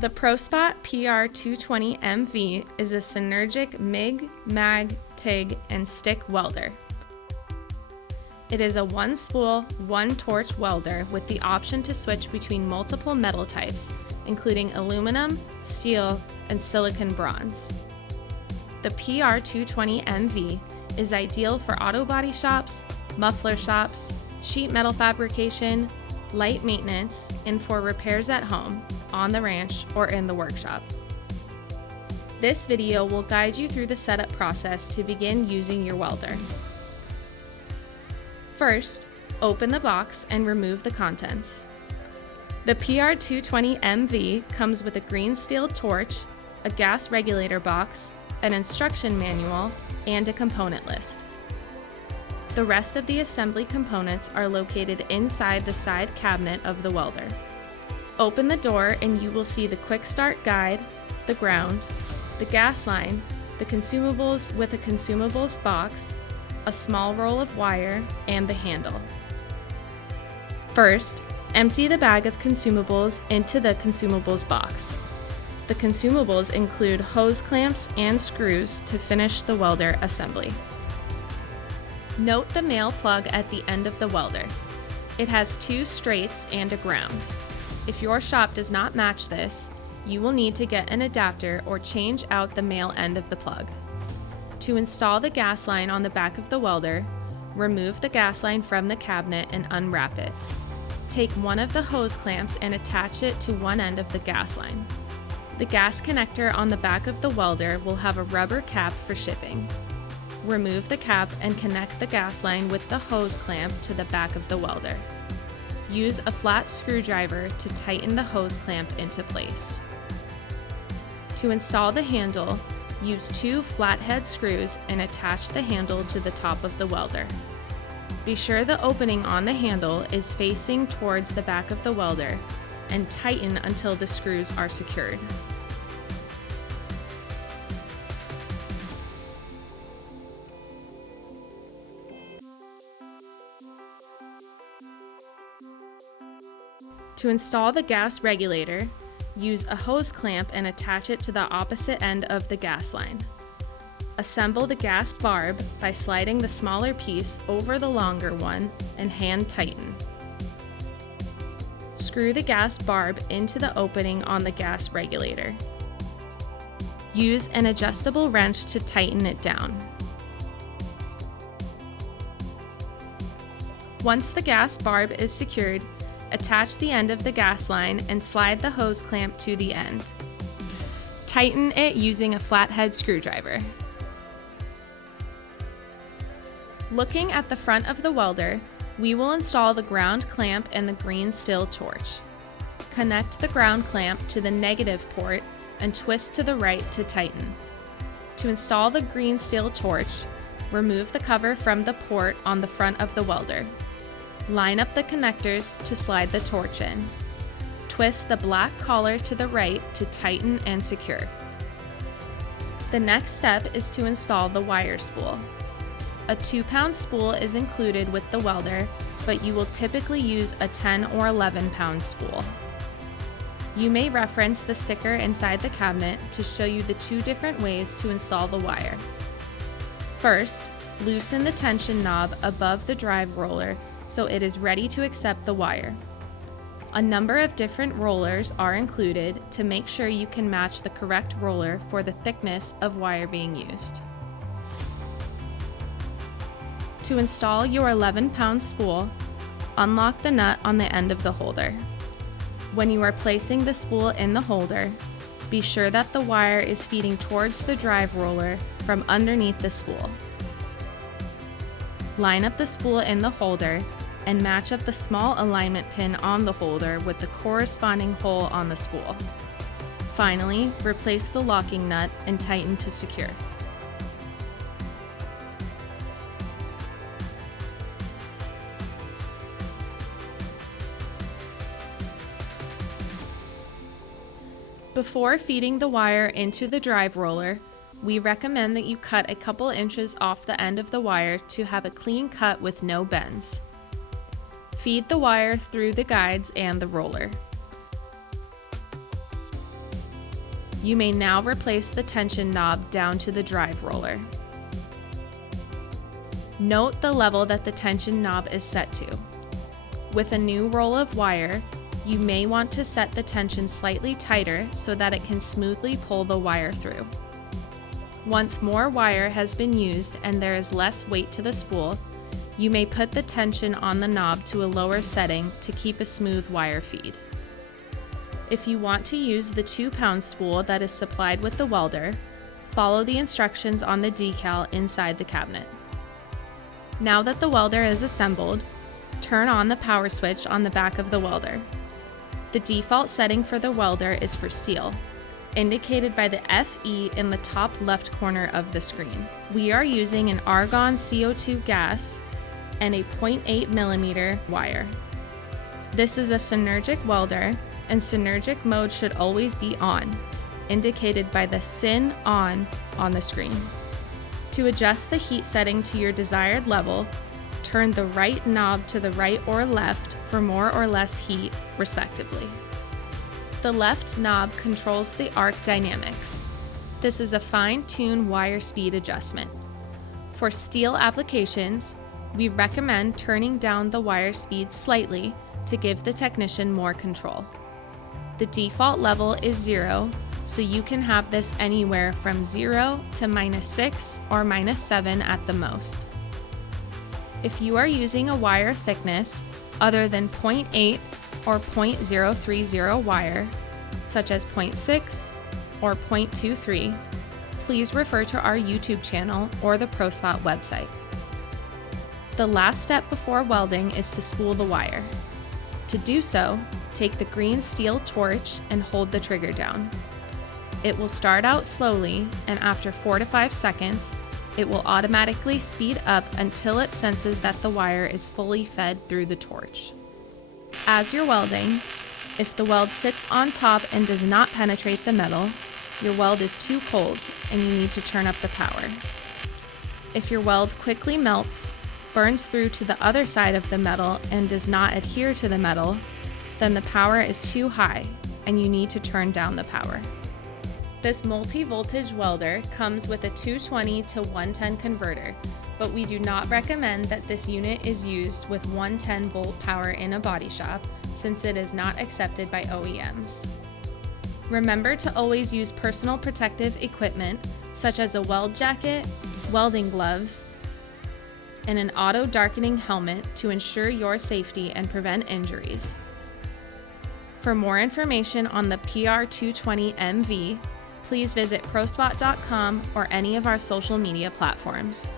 The ProSpot PR220MV is a synergic MIG, MAG, TIG, and stick welder. It is a one-spool, one-torch welder with the option to switch between multiple metal types, including aluminum, steel, and silicon bronze. The PR220MV is ideal for auto body shops, muffler shops, sheet metal fabrication, light maintenance, and for repairs at home, on the ranch, or in the workshop. This video will guide you through the setup process to begin using your welder. First, open the box and remove the contents. The PR220MV comes with a green steel torch, a gas regulator box, an instruction manual, and a component list. The rest of the assembly components are located inside the side cabinet of the welder. Open the door and you will see the quick start guide, the ground, the gas line, the consumables with a consumables box, a small roll of wire, and the handle. First, empty the bag of consumables into the consumables box. The consumables include hose clamps and screws to finish the welder assembly. Note the male plug at the end of the welder. It has two straights and a ground. If your shop does not match this, you will need to get an adapter or change out the male end of the plug. To install the gas line on the back of the welder, remove the gas line from the cabinet and unwrap it. Take one of the hose clamps and attach it to one end of the gas line. The gas connector on the back of the welder will have a rubber cap for shipping. Remove the cap and connect the gas line with the hose clamp to the back of the welder. Use a flat screwdriver to tighten the hose clamp into place. To install the handle, use two flathead screws and attach the handle to the top of the welder. Be sure the opening on the handle is facing towards the back of the welder and tighten until the screws are secured. To install the gas regulator, use a hose clamp and attach it to the opposite end of the gas line. Assemble the gas barb by sliding the smaller piece over the longer one and hand tighten. Screw the gas barb into the opening on the gas regulator. Use an adjustable wrench to tighten it down. Once the gas barb is secured, attach the end of the gas line and slide the hose clamp to the end. Tighten it using a flathead screwdriver. Looking at the front of the welder, we will install the ground clamp and the green steel torch. Connect the ground clamp to the negative port and twist to the right to tighten. To install the green steel torch, remove the cover from the port on the front of the welder. Line up the connectors to slide the torch in. Twist the black collar to the right to tighten and secure. The next step is to install the wire spool. A 2-pound spool is included with the welder, but you will typically use a 10 or 11-pound spool. You may reference the sticker inside the cabinet to show you the two different ways to install the wire. First, loosen the tension knob above the drive roller so it is ready to accept the wire. A number of different rollers are included to make sure you can match the correct roller for the thickness of wire being used. To install your 11-pound spool, unlock the nut on the end of the holder. When you are placing the spool in the holder, be sure that the wire is feeding towards the drive roller from underneath the spool. Line up the spool in the holder and match up the small alignment pin on the holder with the corresponding hole on the spool. Finally, replace the locking nut and tighten to secure. Before feeding the wire into the drive roller, we recommend that you cut a couple inches off the end of the wire to have a clean cut with no bends. Feed the wire through the guides and the roller. You may now replace the tension knob down to the drive roller. Note the level that the tension knob is set to. With a new roll of wire, you may want to set the tension slightly tighter so that it can smoothly pull the wire through. Once more wire has been used and there is less weight to the spool, you may put the tension on the knob to a lower setting to keep a smooth wire feed. If you want to use the 2-pound spool that is supplied with the welder, follow the instructions on the decal inside the cabinet. Now that the welder is assembled, turn on the power switch on the back of the welder. The default setting for the welder is for steel, indicated by the FE in the top left corner of the screen. We are using an argon CO2 gas and a 0.8 millimeter wire. This is a synergic welder, and synergic mode should always be on, indicated by the SYN on the screen. To adjust the heat setting to your desired level, turn the right knob to the right or left for more or less heat, respectively. The left knob controls the arc dynamics. This is a fine-tuned wire speed adjustment. For steel applications, we recommend turning down the wire speed slightly to give the technician more control. The default level is 0, so you can have this anywhere from 0 to -6 or -7 at the most. If you are using a wire thickness other than 0.8 or 0.030 wire, such as 0.6 or 0.23, please refer to our YouTube channel or the ProSpot website. The last step before welding is to spool the wire. To do so, take the green steel torch and hold the trigger down. It will start out slowly, and after 4 to 5 seconds, it will automatically speed up until it senses that the wire is fully fed through the torch. As you're welding, if the weld sits on top and does not penetrate the metal, your weld is too cold and you need to turn up the power. If your weld quickly melts, burns through to the other side of the metal and does not adhere to the metal, then the power is too high and you need to turn down the power. This multi-voltage welder comes with a 220 to 110 converter, but we do not recommend that this unit is used with 110 volt power in a body shop since it is not accepted by OEMs. Remember to always use personal protective equipment such as a weld jacket, welding gloves, and an auto darkening helmet to ensure your safety and prevent injuries. For more information on the PR220MV, please visit prospot.com or any of our social media platforms.